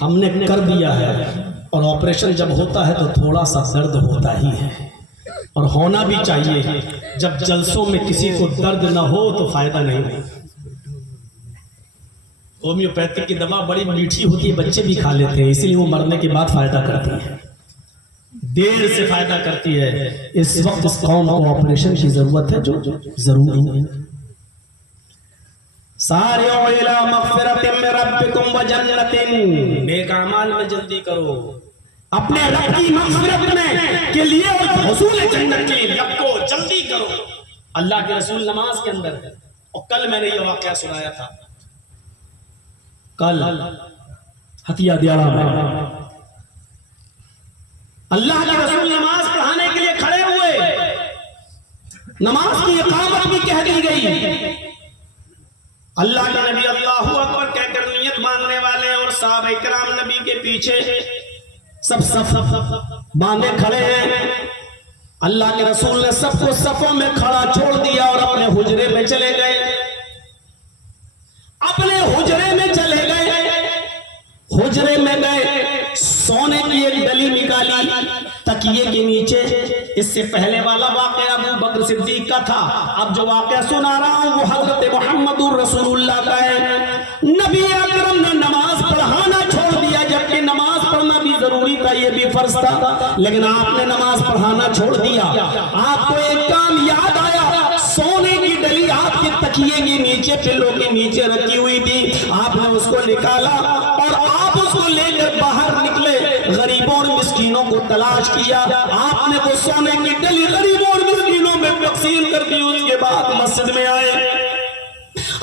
हमने कर दिया है। और ऑपरेशन जब होता है तो थोड़ा सा दर्द होता ही है, और होना भी चाहिए। जब जलसों में किसी को दर्द ना हो तो फायदा नहीं है। होम्योपैथिक की दवा बड़ी मीठी होती है, बच्चे भी खा लेते हैं, इसीलिए वो मरने के बाद फायदा करती है, देर से फायदा करती है। इस वक्त इस कौम को ऑपरेशन की जरूरत है, जो जरूरी है। सारे नेक अमाल में जल्दी करो, अपने रब की मग़फ़िरत में के लिए और हुसूल जन्नत के लिए को जल्दी करो। अल्लाह के रसूल नमाज के अंदर है। और कल मैंने ये वाक़या सुनाया था, कल हतिया दियारा में अल्लाह के रसूल नमाज पढ़ाने के लिए खड़े हुए, नमाज की इकामत भी कह दी गई। अल्लाह के नबी अल्लाहु अकबर कहकर नियत मानने वाले और साहबे किराम नबी के पीछे सब बांधे खड़े हैं। अल्लाह के रसूल ने सबको सफों में खड़ा छोड़ दिया और अपने हुजरे में चले गए, अपने हुजरे में चले गए। हुजरे में गए, सोने की एक डली निकाली तकिए के नीचे। इससे पहले वाला वाक़या अबू बकर सिद्दीक का था, अब जो वाक़या सुना रहा हूं वो हज़रत मुहम्मदुर रसूलुल्लाह का है। नबी अकरम ने नमाज पढ़ाना छोड़ दिया, जबकि नमाज पढ़ना भी जरूरी था, ये भी फर्ज था, लेकिन आपने नमाज पढ़ाना छोड़ दिया। आपको एक काम याद आया, सोने की डली आपके तकिए के नीचे, पिल्लों के नीचे रखी हुई थी। आपने उसको निकाला और आप उसको लेकर बाहर निकले, गरीबों और मिस्कीनों को तलाश किया। आपने वो सोने की डली गरीबों और मिस्कीनों में तकसीम कर दी। उसके बाद मस्जिद में आए,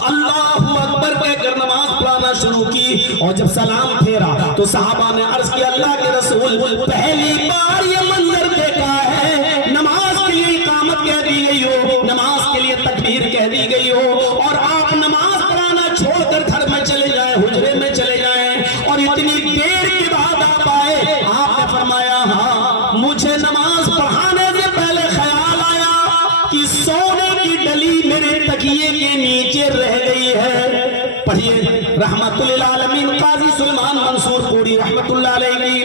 अल्लाहु अकबर कहकर नमाज पढ़ाना शुरू की। और जब सलाम फेरा तो सहाबा ने अर्ज किया, अल्लाह के रसूल पहली बार ये मंजर देखा है, नमाज के लिए इकामत कह दी गई हो, नमाज के लिए तकबीर कह दी गई हो, और आप नमाज पढ़ाना छोड़कर घर में चले जाए, हुजरे में चले जाए, और इतनी देर के बाद आप आए। आपने फरमाया, हाँ, मुझे नमाज पढ़ाने से पहले ख्याल आया कि सोने की डली मेरे तकिए के नीचे रह गई है। पढ़िए रहमतुल आलमीन काजी सुलेमान मंसूर पूरी रहमतुल्लाह अलैहि,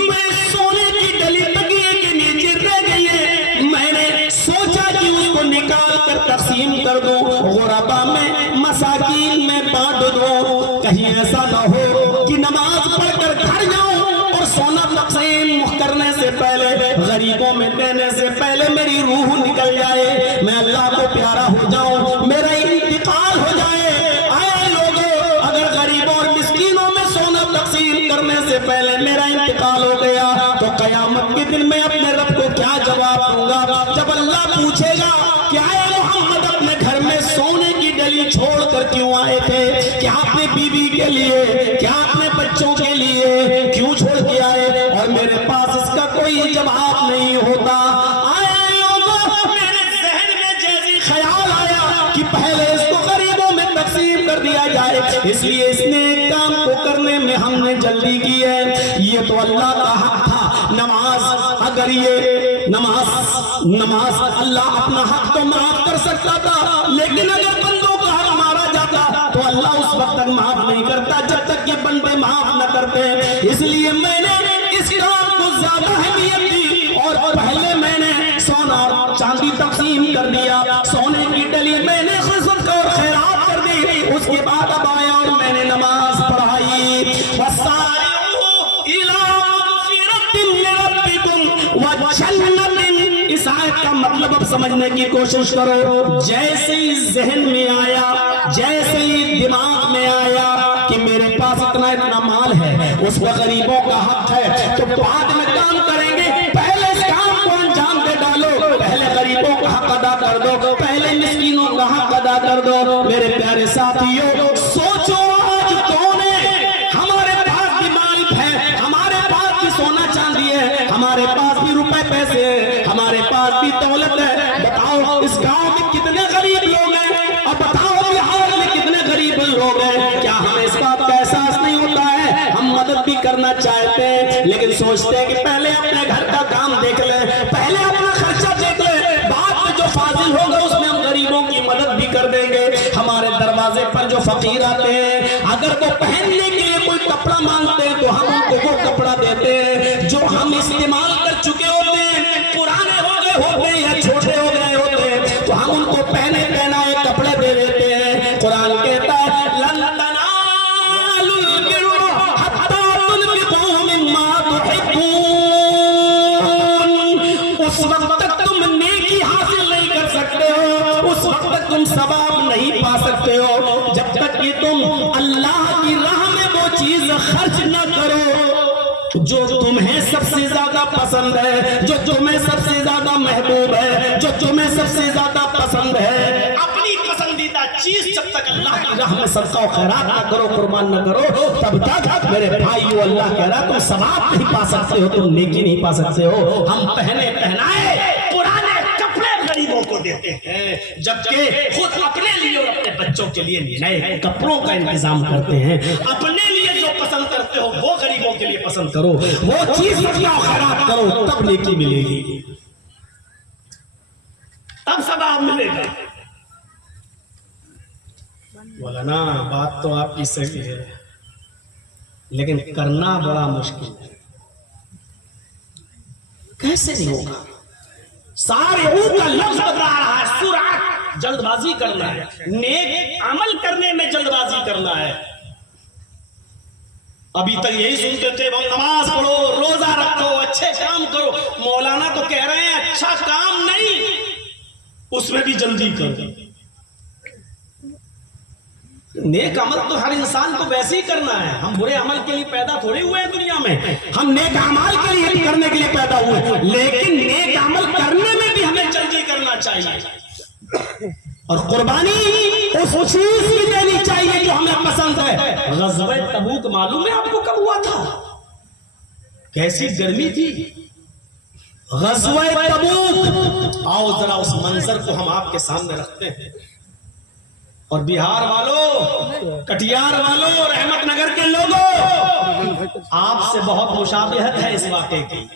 मैं सोने की डली तकिए के नीचे रह गई है, मैंने सोचा कि उसको निकाल कर तकसीम कर दूं, गुरबा में, मसाकीन में बांट दूं। कहीं ऐसा ना हो कि नमाज पढ़कर घर जाऊं और सोना तकसीम करने से पहले, गरीबों में देने से पहले मेरी रूह निकल जाए, मैं अल्लाह को प्यारा हो जाऊं, मेरा इंतकाल हो जाए। आए लोगों, अगर गरीबों और मिस्कीनों में सोना तकसीम करने से पहले मेरा इंतकाल हो गया तो कयामत के दिन मैं अपने रब को क्या जवाब दूंगा? जब अल्लाह पूछेगा कि आए मोहम्मद अपने घर में सोने की डली छोड़कर क्यों आए थे? क्या आपने बीवी के लिए, क्या आपने बच्चों के लिए क्यों छोड़ के आए? और मेरे पास इसका कोई जवाब नहीं होता। आए लोगों, मेरे जहन में जैसी ख्याल आया कि पहले इसको गरीबों में तकसीम कर दिया जाए, इसलिए इसने एक काम को करने में हमने जल्दी की है। ये तो अल्लाह का हक था, नमाज, अगर ये नमाज अल्लाह अपना हक तो माफ कर सकता था, लेकिन अगर बंदों का हक मारा जाता तो अल्लाह उस वक्त तक माफ नहीं करता जब तक ये बंदे माफ न करते। इसलिए मैंने इस काम को ज्यादा अहमियत दी और पहले मैंने सोना और चांदी तकसीम कर दिया, सोने की डली मैंने खिसमत और खैरात कर दी। उसके बाद अब आया और मैंने नमाज पढ़ाई। इस आयत का मतलब अब समझने की कोशिश करो। जैसे ही जहन में आया, जैसे ही दिमाग में आया कि मेरे पास इतना माल है, उस पर गरीबों का हक है, तो बाद में काम करेंगे, पहले इस काम को अंजाम दे डालो, पहले गरीबों का हक अदा कर दो, पहले मिस्कीनों का हक अदा कर दो। मेरे प्यारे साथियों, सोचो आज कौन है? हमारे पास भी माल है, हमारे पास भी सोना चांदी है, हमारे पास भी रुपए पैसे है, हमारे पास भी दौलत है। बताओ इस गांव में कितने गरीब लोग हैं, और बताओ बिहार में कितने गरीब लोग हैं। क्या हमें इस बात का एहसास नहीं होता है? हम मदद भी करना चाहते हैं, लेकिन सोचते हैं कि पहले अपने घर का काम देख ले, पहले अपना खर्चा देख ले, बाद में जो फाजिल होगा उसमें हम गरीबों की मदद भी कर देंगे। हमारे दरवाजे पर जो फकीर आते हैं, अगर वो पहनने के लिए कोई कपड़ा मांग चीज खर्च न करो जो तुम्हें सबसे ज्यादा पसंद है, जो तुम्हें सबसे ज्यादा महबूब है, जो तुम्हें सबसे ज्यादा पसंद है। अपनी पसंदीदा चीज जब तक अल्लाह की राह में सदका और खैरात ना करो, कुर्बान न करो, तब तक मेरे भाइयों अल्लाह कह रहा तुम सवाब नहीं पा सकते हो, तुम नेकी नहीं पा सकते हो। हम पहने पहनाए पुराने कपड़े गरीबों को देते हैं, जबकि खुद अपने लिए और अपने बच्चों के लिए नए कपड़ों का इंतजाम करते हैं। अपने लिए जो पसंद करते हो वो गरीबों के लिए पसंद करो, वो चीज सदका और खैरात करो, तब नेकी मिलेगी, तब सवाब मिलेगा। बोला ना, बात तो आपकी सही है, लेकिन करना बड़ा मुश्किल है। कैसे नहीं होगा? सारे का लफ्ज बता रहा है, सुरात, जल्दबाजी करना है, नेक अमल करने में जल्दबाजी करना है। अभी तक यही सुनते थे, नमाज पढ़ो, रोजा रखो, अच्छे काम करो। मौलाना तो कह रहे हैं अच्छा काम नहीं, उसमें भी जल्दी करो। नेक अमल तो हर इंसान को वैसे ही करना है। हम बुरे अमल के लिए पैदा थोड़े हुए हैं दुनिया में, हम नेक अमल के लिए करने के लिए पैदा हुए हैं, लेकिन नेक अमल करने में भी हमें जल्दी करना चाहिए और कुर्बानी उस चीज की देनी चाहिए जो हमें पसंद है। ग़ज़वा तबूक मालूम है आपको कब हुआ था? कैसी गर्मी थी ग़ज़वा तबूक। आओ जरा उस मंजर को हम आपके सामने रखते हैं। और बिहार वालों, कटिहार वालों, रहमतनगर के लोगों, आपसे बहुत मुशाबिहत है इस वाक़े की।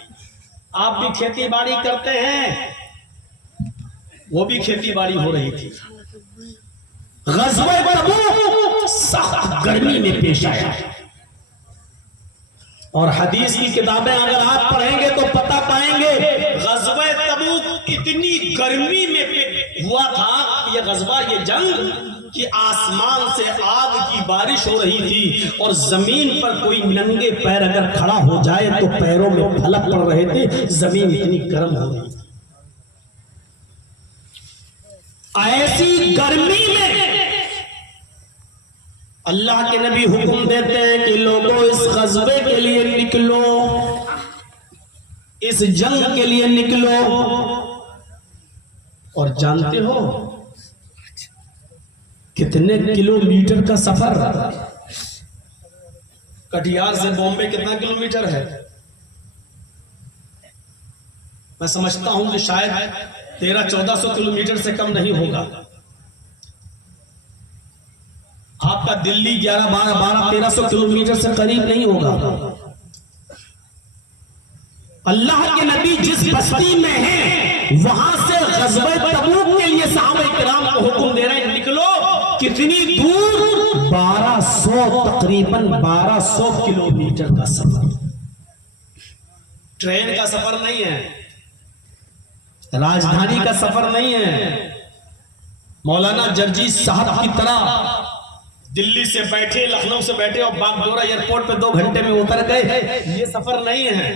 आप भी खेती बाड़ी करते हैं, वो भी खेती बाड़ी हो रही थी। ग़ज़वा तबूक सख्त गर्मी में पेश आया और हदीस की किताबें अगर आप पढ़ेंगे तो पता पाएंगे ग़ज़वा तबूक इतनी गर्मी में हुआ था, ये ग़ज़वा, ये जंग, कि आसमान से आग की बारिश हो रही थी और जमीन पर कोई नंगे पैर अगर खड़ा हो जाए तो पैरों में फलक पड़ रहे थे, जमीन इतनी गर्म हो रही थी। ऐसी गर्मी में अल्लाह के नबी हुक्म देते हैं कि लोगों इस ग़ज़वे के लिए निकलो, इस जंग के लिए निकलो। और जानते हो कितने किलोमीटर का सफर? कटिहार से बॉम्बे कितना किलोमीटर है? मैं समझता हूं कि शायद 1300-1400 किलोमीटर से कम नहीं होगा। आपका दिल्ली 1100-1200 किलोमीटर से करीब नहीं होगा। अल्लाह के नबी जिस बस्ती में हैं, वहां से ग़ज़वा तबूक के लिए सहाबा किराम को हुक्म दे रहे हैं निकलो। कितनी दूर? 1200, तकरीबन 1200 किलोमीटर का सफर। ट्रेन का सफर नहीं है, राजधानी का सफर नहीं है। मौलाना जर्जी साहब की तरह दिल्ली से बैठे, लखनऊ से बैठे और बागडोरा एयरपोर्ट पे 2 घंटे में उतर गए, ये सफर नहीं है।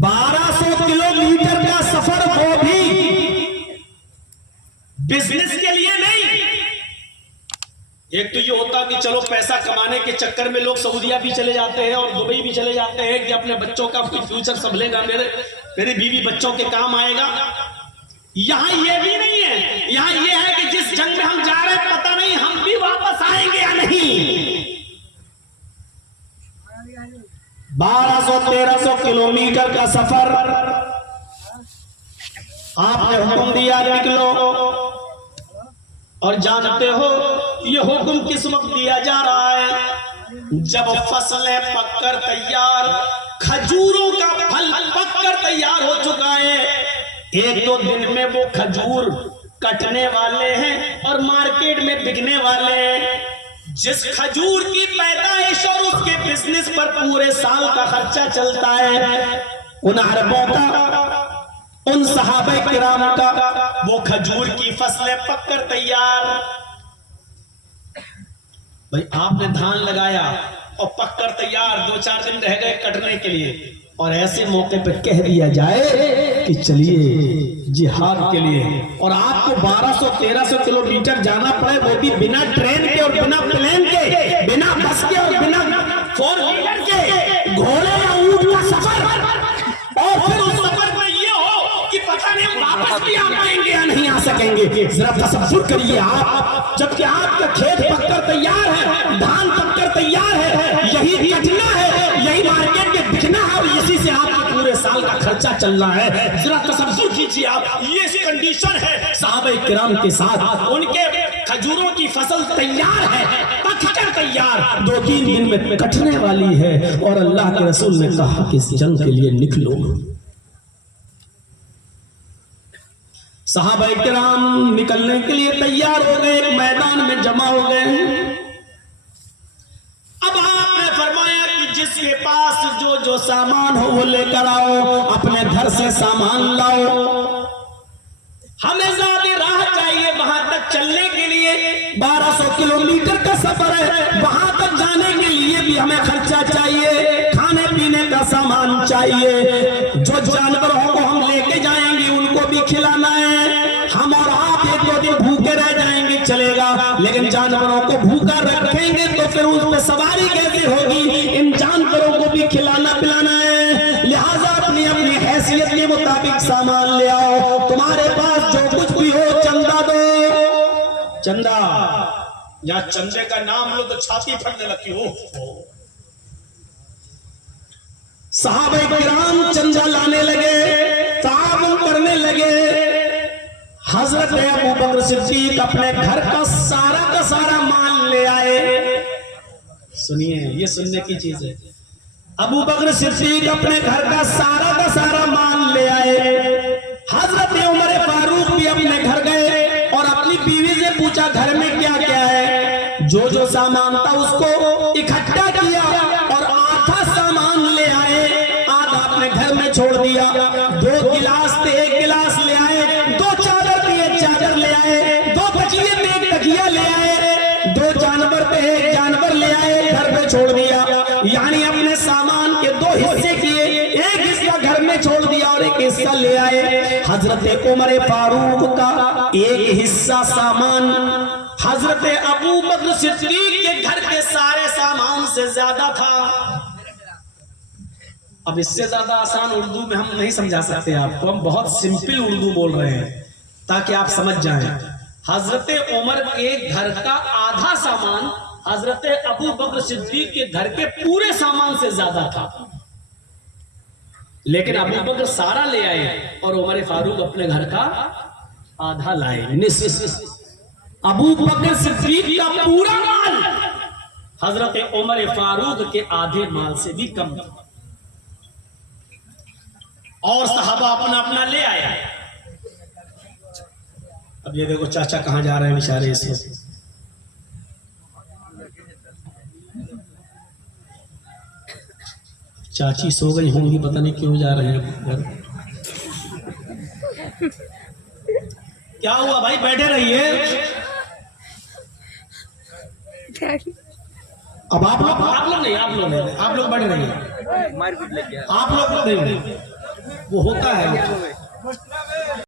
1200 किलोमीटर का सफर, वो भी बिजनेस के लिए नहीं। एक तो ये होता कि चलो पैसा कमाने के चक्कर में लोग सऊदीया भी चले जाते हैं और दुबई भी चले जाते हैं कि अपने बच्चों का कोई फ्यूचर संभलेगा, मेरे बीवी बच्चों के काम आएगा। यहां ये भी नहीं है, यहां ये है कि जिस जंग में हम जा रहे हैं पता नहीं हम भी वापस आएंगे या नहीं। 1200-1300 किलोमीटर का सफर, आपने हुक्म दिया निकलो। और जानते हो ये हुक्म किस वक्त दिया जा रहा है? जब फसलें पककर तैयार, खजूरों का फल पककर तैयार हो चुका है, 1-2 दिन में वो खजूर कटने वाले हैं और मार्केट में बिकने वाले हैं। जिस खजूर की पैदाइश और उसके बिजनेस पर पूरे साल का खर्चा चलता है, उन अरबों का, उन सहाबा किराम का, वो खजूर की फसलें पककर तैयार। भाई आपने धान लगाया और पककर तैयार, 2-4 दिन रह गए कटने के लिए, और ऐसे मौके पे कह दिया जाए कि चलिए जिहाद के लिए, और आपको 1200-1300 किलोमीटर जाना पड़े, वो भी बिना ट्रेन के और बिना प्लेन 4 व्हीलर के घोड़े या ऊंट का सफर, और फिर उस सफर में ये हो कि पता नहीं वापस भी आ पाएंगे या नहीं आ सकेंगे। जरा तसव्वुर करिए आप, जबकि आपका खेत पककर तैयार है, धान पककर तैयार है, यही कटना है, यही मार्केट में बिकना है, और इसी से आपका पूरे साल का खर्चा चल रहा है। जरा तसव्वुर कीजिए आप, ये कंडीशन है सहाबा किराम के साथ। उनके खजूरों की फसल तैयार है, पककर तैयार, 2-3 दिन में कटने वाली है, और अल्लाह के रसूल ने कहा कि इस जंग के लिए निकलो। सहाबा किराम निकलने के लिए तैयार हो गए, मैदान में जमा हो गए। अब आपने फरमाया कि जिसके पास जो जो सामान हो वो लेकर आओ, अपने घर से सामान लाओ। हमें ज्यादा राह चाहिए वहां तक चलने के लिए, 1200 किलोमीटर का सफर है, वहां तक जाने के लिए भी हमें खर्चा चाहिए, खाने पीने का सामान चाहिए, जो जानवरों को हम लेके जाएंगे उनको भी खिलाना है। हम और आप 1-2 दिन भूखे रह जाएंगे चलेगा, लेकिन जानवरों को भूखा रखेंगे तो फिर उस पर सवारी कैसे होगी? इन जानवरों को भी खिलाना पिलाना है, लिहाजा अपनी अपनी हैसियत के मुताबिक सामान ले आओ। तुम्हारे पास जो कुछ भी हो चंदा दो। चंदा, या चंदे का नाम लो तो छाती फटने लगती हो। सहाबा किराम चंदा लाने लगे, ताउन करने लगे। हजरत अबू बकर सिद्दीक अपने घर का सारा माल ले आए। सुनिए, ये सुनने की चीज है। अबू बकर सिद्दीक अपने घर का सारा माल ले आए। हजरत उमर फारूक भी अपने घर गए और अपनी बीवी से पूछा घर में क्या क्या है। जो जो सामान था उसको इकट्ठा किया और आधा सामान ले आए, आधा अपने घर में छोड़ दिया। 2 गिलास थे, 1 गिलास ले आए, 2 चादर थी, 1 चादर ले आए, 2 तकिए में 1 तकिया ले आए, 2 जानवर थे, 1 जानवर ले आए, घर पे छोड़ दिया। यानी अपने सामान के 2 हिस्से किए, 1 हिस्सा घर में छोड़ दिया और 1 हिस्सा ले आए। हजरत उमर फारूक का 1 हिस्सा सामान हजरत अबू बकर सिद्दीक के घर के सारे सामान से ज्यादा था। अब इससे ज्यादा आसान उर्दू में हम नहीं समझा सकते आपको, हम बहुत सिंपल उर्दू बोल रहे हैं ताकि आप समझ जाएं। हजरत उमर के घर का आधा सामान हजरत अबू बकर सिद्दीक के घर के पूरे सामान से ज्यादा था, लेकिन अबू बकर सारा ले आए और उमर फारूक अपने घर का आधा लाए, निस्फ। अबू बकर सिद्दीक का पूरा माल हजरत उमर फारूक के आधे माल से भी कम था, और सहाबा अपना अपना ले आया। अब ये देखो चाचा कहां जा रहे हैं बेचारे इस वक्त। चाची सो गई होंगी, पता नहीं क्यों जा रहे हैं घर। क्या हुआ भाई, बैठे रहिए। अब आप लोग बैठे रहिए, आप लोग नहीं, वो होता है।